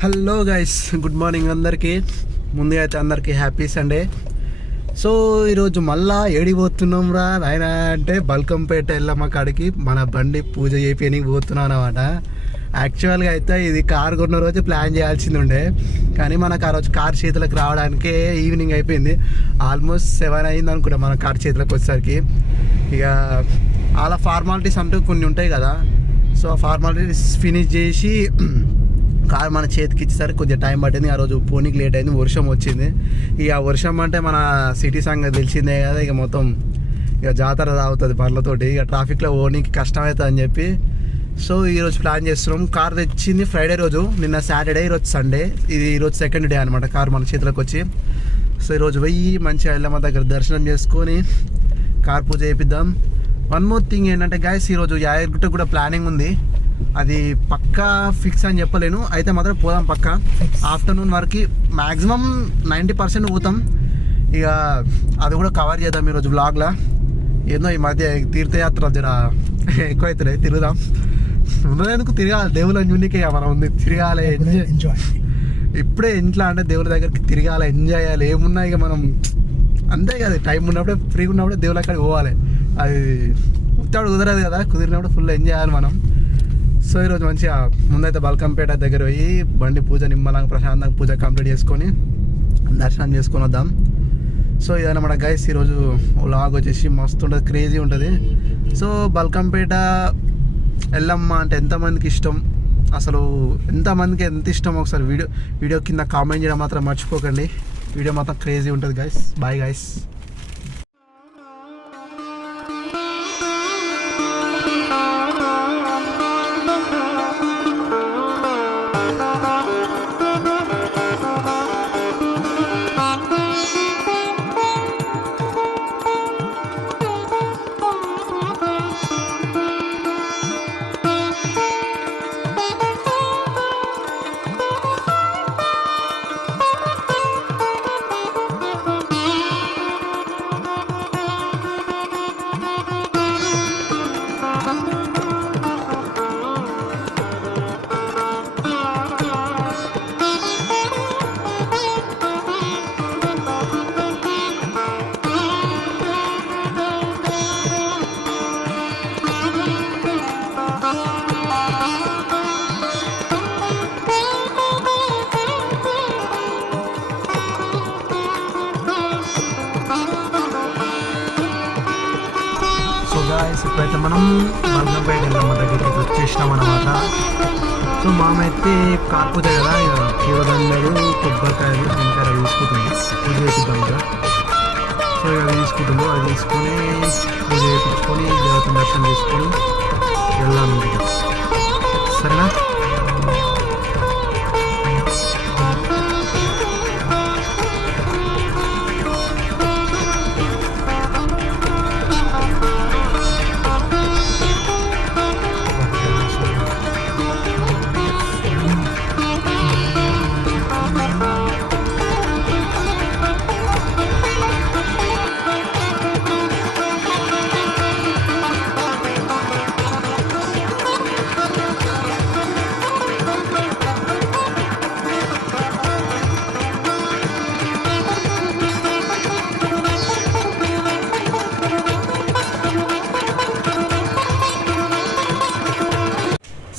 Hello guys, good morning అందరికీ. ముందుగా అయితే అందరికీ హ్యాపీ సండే. సో ఈరోజు మళ్ళా ఏడిపోతున్నాం రా నాయన అంటే బల్కంపేట ఎల్లమ్మ కాడికి మన బండి పూజ చేయడానికి పోతున్నాం అనమాట. యాక్చువల్గా అయితే ఇది కార్ కొన్న రోజు ప్లాన్ చేయాల్సింది ఉండే, కానీ మనకు ఆ రోజు కార్ చేతులకు రావడానికే ఈవినింగ్ అయిపోయింది. ఆల్మోస్ట్ 7 అయింది అనుకుంటా మన కార్ చేతులకు వచ్చేసరికి. ఇక అలా ఫార్మాలిటీస్ అంటూ కొన్ని ఉంటాయి కదా, సో ఆ ఫార్మాలిటీస్ ఫినిష్ చేసి కార్ మన చేతికి ఇచ్చేసరికి కొద్దిగా టైం పట్టింది. ఆ రోజు పోనీకి లేట్ అయింది, వర్షం వచ్చింది. ఇక వర్షం అంటే మన సిటీ సంగతి తెలిసిందే కదా, ఇక మొత్తం ఇక జాతర తాగుతుంది పర్లతోటి, ఇక ట్రాఫిక్లో పోనీకి కష్టమవుతుంది అని చెప్పి సో ఈరోజు ప్లాన్ చేస్తున్నాం. కార్ తెచ్చింది ఫ్రైడే రోజు, నిన్న సాటర్డే, ఈరోజు సండే. ఇది ఈరోజు సెకండ్ డే అనమాట కార్ మన చేతిలోకి వచ్చి. సో ఈరోజు పోయి మంచిగా ఎల్లమ్మ దగ్గర దర్శనం చేసుకొని కార్ పూజ చేపిద్దాం. వన్ మోర్ థింగ్ ఏంటంటే గైస్, ఈరోజు యాదగిరిగుట్ట కూడా ప్లానింగ్ ఉంది. అది పక్కా ఫిక్స్ అని చెప్పలేను, అయితే మాత్రం పోదాం పక్కా. ఆఫ్టర్నూన్ వరకు మ్యాక్సిమం 90% పోతాం. ఇక అది కూడా కవర్ చేద్దాం ఈరోజు బ్లాగ్లో. ఏదో ఈ మధ్య తీర్థయాత్ర జర ఎక్కువ అవుతున్నాయి, తిరుగుదాం. ఉన్నందుకు తిరగాలి, దేవుళ్ళ యూనికే మనం ఉంది, తిరగాలి, ఎంజాయ్. ఇప్పుడే ఇంట్లో అంటే దేవుళ్ళ దగ్గరికి తిరగాలి, ఎంజాయ్ చేయాలి. ఏమున్నా ఇక మనం అంతే కదా, టైం ఉన్నప్పుడే ఫ్రీగా ఉన్నప్పుడే దేవుళ్ళ అక్కడికి పోవాలి. అది ఉత్తాడు కుదరదు కదా, కుదిరినప్పుడు ఫుల్ ఎంజాయ్ చేయాలి మనం. సో ఈరోజు మంచిగా ముందైతే బల్కంపేట దగ్గర పోయి బండి పూజ నిమ్మలంగా ప్రశాంతంగా పూజ కంప్లీట్ చేసుకొని దర్శనం చేసుకొని వద్దాం. సో ఇదన్నమాట గైస్, ఈరోజు వ్లాగ్ వచ్చేసి మస్తు ఉంటుంది, క్రేజీ ఉంటుంది. సో బల్కంపేట ఎల్లమ్మ అంటే ఎంతమందికి ఇష్టం, అసలు ఎంతమందికి ఎంత ఇష్టం, ఒకసారి వీడియో కింద కామెంట్ చేయడం మాత్రం మర్చిపోకండి. వీడియో మాత్రం క్రేజీ ఉంటుంది గైస్. Bye guys. ఇప్పుడైతే మనం బల్కంపేట ఎల్లమ్మ దగ్గరికి వచ్చేసినాం అన్నమాట. సో మామైతే కార్ పూజ కదా, పూలదండలు, కొబ్బరికాయలు ఇంకా తీసుకుంటుంది, పూజ చేపిద్దాం కదా. సో ఇక తీసుకుంటుందో అది తీసుకొని పూజ చేయించుకొని దేవత దర్శనం చేసుకొని వెళ్దాం. సరేనా?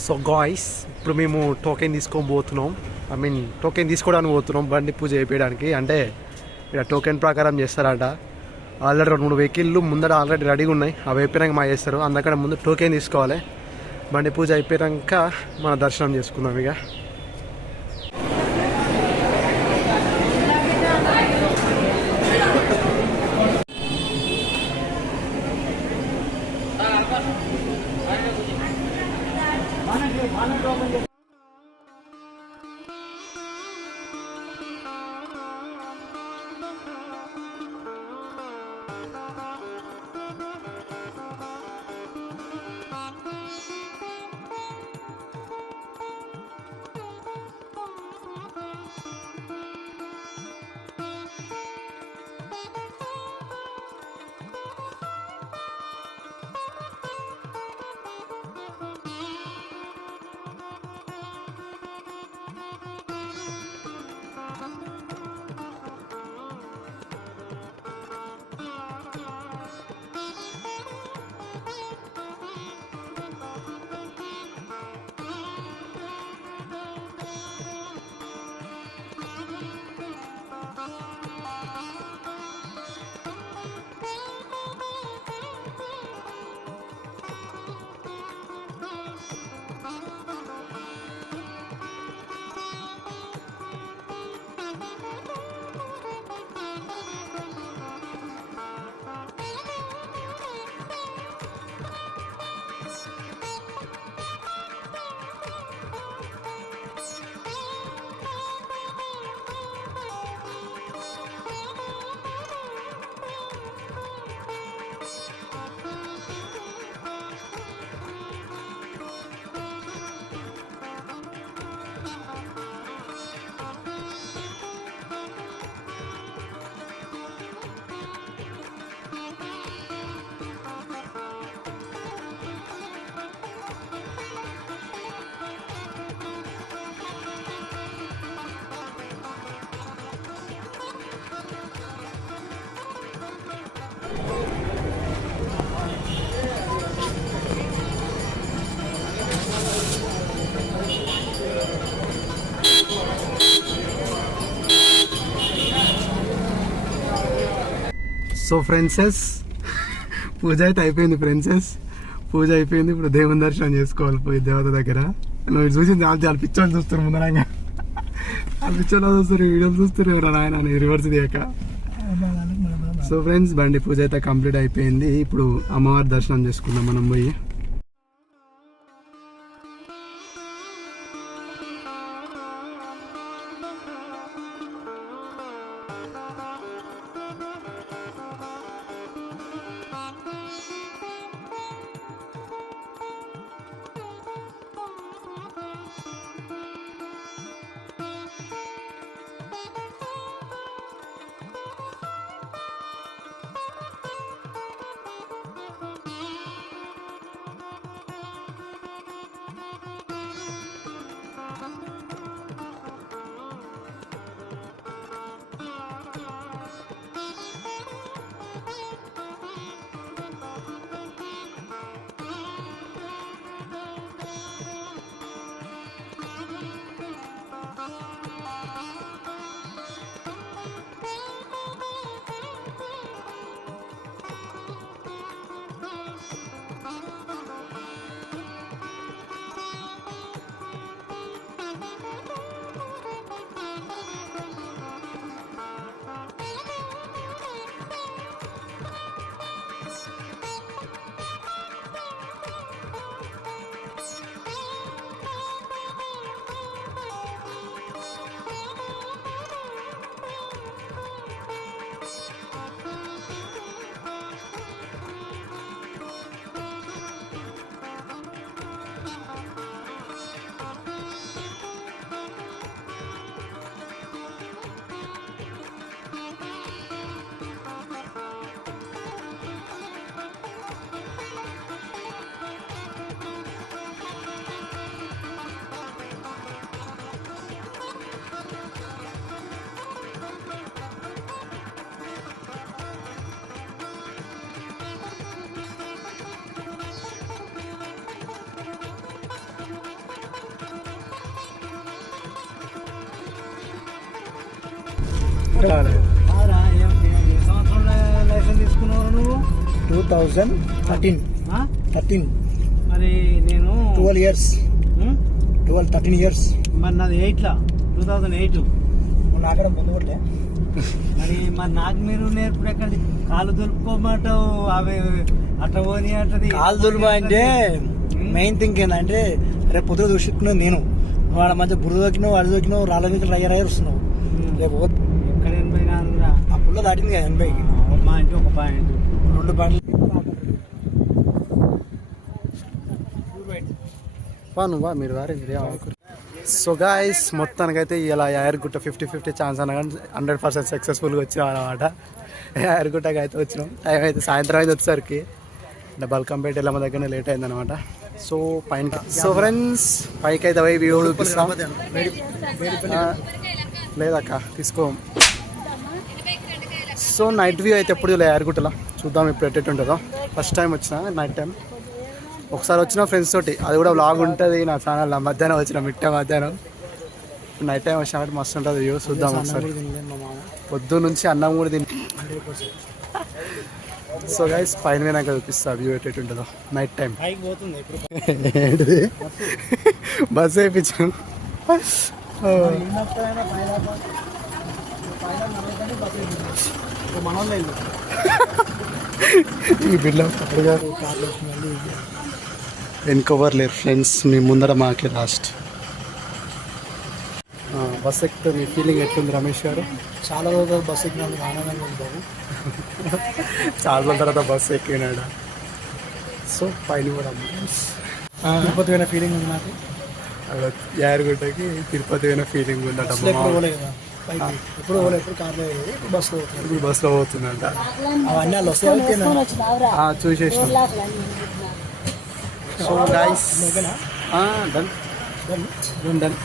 సో గాయ్స్, ఇప్పుడు మేము టోకెన్ తీసుకోబోతున్నాం. టోకెన్ తీసుకోవడానికి పోతున్నాం బండి పూజ చేయడానికి. అంటే ఇక్కడ టోకెన్ ప్రకారం చేస్తారంట. ఆల్రెడీ 2-3 వెహికల్లు ముందర ఆల్రెడీ రెడీగా ఉన్నాయి, అవి అయిపోయినాక మా చేస్తారు. అందుకని ముందు టోకెన్ తీసుకోవాలి. బండి పూజ అయిపోయాక మన దర్శనం చేసుకుందాం. ఇక సో ఫ్రెండ్సెస్ పూజ అయితే అయిపోయింది ఫ్రెండ్సెస్. పూజ అయిపోయింది. ఇప్పుడు దేవుని దర్శనం చేసుకోవాలి పోయి దేవత దగ్గర. నువ్వు చూసింది చాలా పిచ్చోళ్ళు చూస్తారు ముందరంగా. ఆ పిచ్చోళ్ళు చూస్తారు, వీడియోలు చూస్తారు ఎవరు ఆయన రివర్స్ తీయక. సో ఫ్రెండ్స్ బండి పూజ అయితే కంప్లీట్ అయిపోయింది. ఇప్పుడు అమ్మవారి దర్శనం చేసుకుందాం మనం పోయి. లైసెన్స్ తీసుకున్నావు నువ్వు? 2013. మరి నేను 12 years. 13 years. మరి నాది 2008. నాకడ ముందు కొట్లే. మరి నాకు మీరు నేర్పుడు ఎక్కడ? కాలు దులుపుకోమంటావు, అవి అట్లా పోని అంటది. కాలు దులుపు అంటే మెయిన్ థింగ్ ఏంటంటే రేపు పొద్దున చూసుకున్నది నేను. వాడ మధ్య బురద దొక్కినావు, అడి దొక్కినావు, రాళ్ళ మీద రయ్య వస్తున్నావు. రేపు ఎక్కడ 80 నాలుగురా? ఆ పుల్ల దాటింది కదా 80. మా ఇంటి ఒక పాయింట్ 2 పాయింట్లు. నువ్వా మీరు వారే మీరే. సో గాయస్ మొత్తానికైతే ఇలా యాయర్గుట్ట 50-50 ఛాన్స్ అనగా 100% సక్సెస్ఫుల్గా వచ్చినాం అనమాట. యాయర్గుట్టకి అయితే వచ్చినాం. టైం అయితే సాయంత్రం అయితే వచ్చేసరికి బల్కంపేట ఎల్లమ్మ దగ్గరనే లేట్ అయిందనమాట. సో పైన సో ఫ్రెండ్స్ పైకి అయితే పోయి వ్యూ చూపిస్తాం. లేదక్క తీసుకో. సో నైట్ వ్యూ అయితే ఎప్పుడు యాయర్గుట్టలో చూద్దాం ఇప్పుడు ఎట్టెట్టు ఉంటుందో. ఫస్ట్ టైం వచ్చిన నైట్ టైం, ఒకసారి వచ్చిన ఫ్రెండ్స్ తోటి, అది కూడా వ్లాగ్ ఉంటుంది నా ఛానల్లో. మధ్యాహ్నం వచ్చిన మధ్యాహ్నం నైట్ టైం వచ్చినట్టు మస్తు ఉంటుంది వ్యూ. చూద్దాం ఒకసారి. పొద్దున్న నుంచి అన్నం కూడా తిని. సో గైస్ పైన నాకు చూపిస్తా వ్యూ ఎట్టెట్టు ఉంటుందో నైట్ టైం. ఏంటిది బస్సు వేయించాం. ఈ బిడ్డ వెనుకవర్ లేరు ఫ్రెండ్స్, మీ ముందర మాకే లాస్ట్. బస్ ఎక్కితే మీ ఫీలింగ్ ఎట్లుంది రమేష్ గారు? చాలా రోజులు బస్సు ఎక్కినందుకు ఆనందంగా ఉంది బాబు. చాలా రోజుల తర్వాత బస్సు ఎక్కినాడు. సో పైన కూడా తిరుపతి పోయిన ఫీలింగ్ ఉంది నాకు. యాదగిరిగుట్టకి తిరుపతి పోయిన ఫీలింగ్ ఉందట. ఎప్పుడు కార్లో బస్సులో ఇప్పుడు బస్సులో పోతుందంట. అవన్నీ వాళ్ళు వస్తే చూసేసాం. So guys done done done.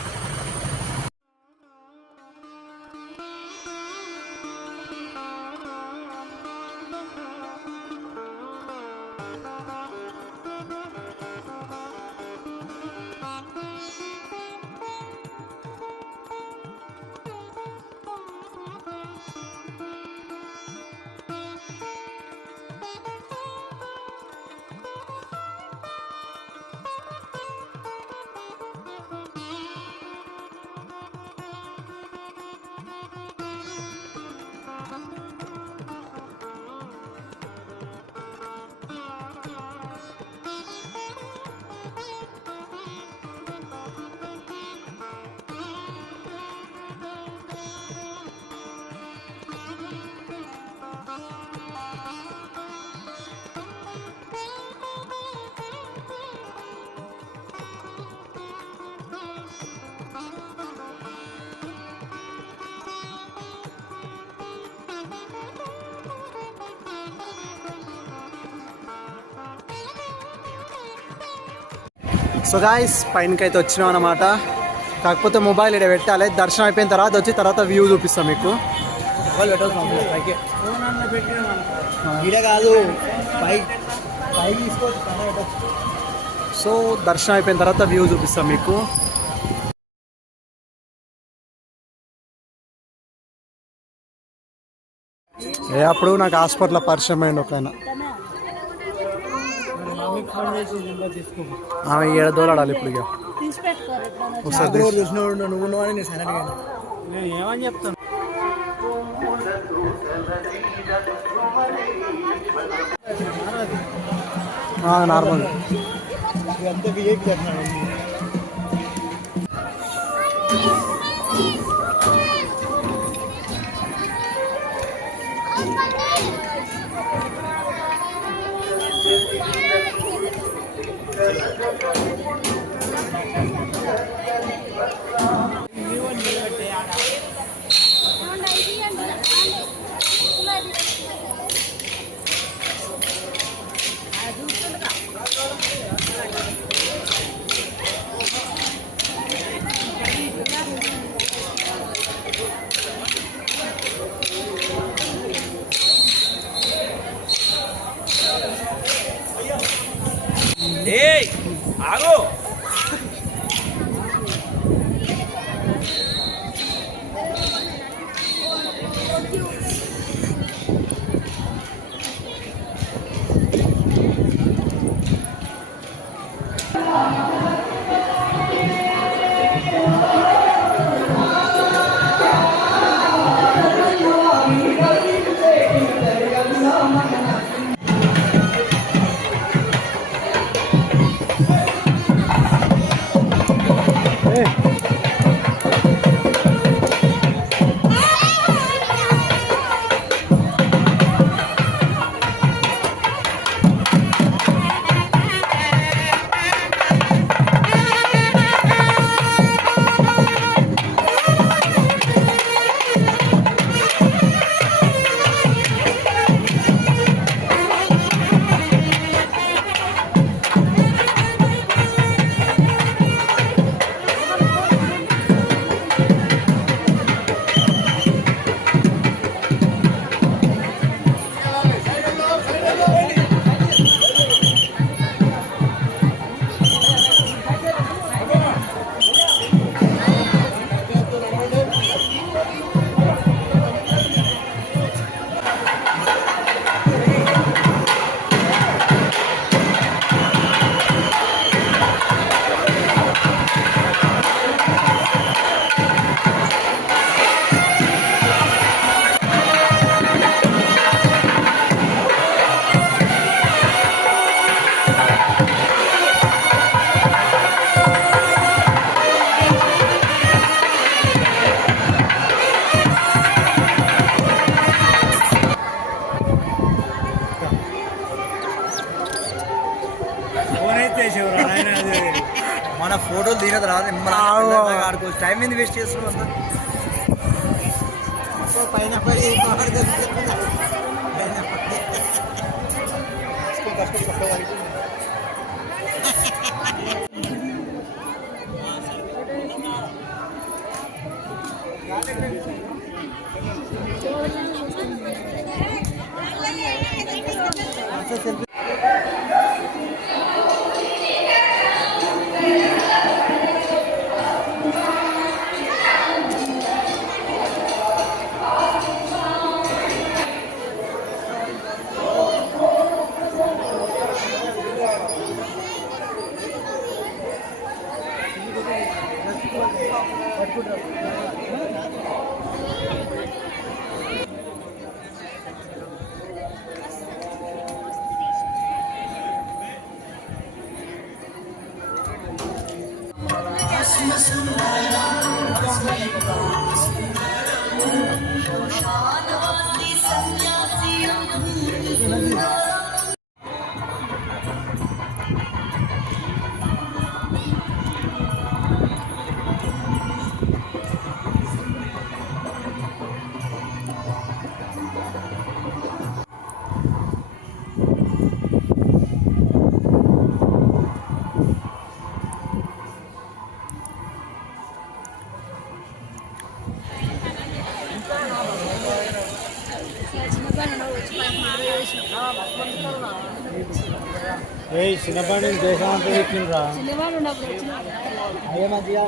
So guys పైనకి అయితే వచ్చినాం అన్నమాట. కాకపోతే మొబైల్ ఇక్కడ పెట్టాలి. దర్శనం అయిపోయిన తర్వాత వ్యూ చూపిస్తాం మీకు. మొబైల్ పెట్టాల్సిన పైకి ఫోన్ అన్న పెట్టినాం ఈడ కాదు పైకి తీసుకోవచ్చు. సో దర్శనం అయిపోయిన తర్వాత వ్యూ చూపిస్తాం మీకు. అప్పుడు నాకు హాస్పిటల్లో పరిచయం అయ్యింది ఒక ఆయన. ఆమె ఏడ దోలాడాలి ఇప్పుడు ఇక ఒకసారి చూసినోడు నువ్వు ఉన్నావని నేను సైలెంట్గా నేను ఏమని చెప్తాను. నార్మల్ అంతా విఐపి చెప్తున్నాడు. ఆగో మన ఫోటోలు దిగిన తర్వాత ఆడుకోవచ్చు. టైం ఏంది వేస్ట్ చేస్తున్నాం పైన చిన్నపాటి దేశం అంతా చెప్పిండ్రా చిన్నవాడు ఉన్నప్పుడు వచ్చిన అయ్యే మంచిగా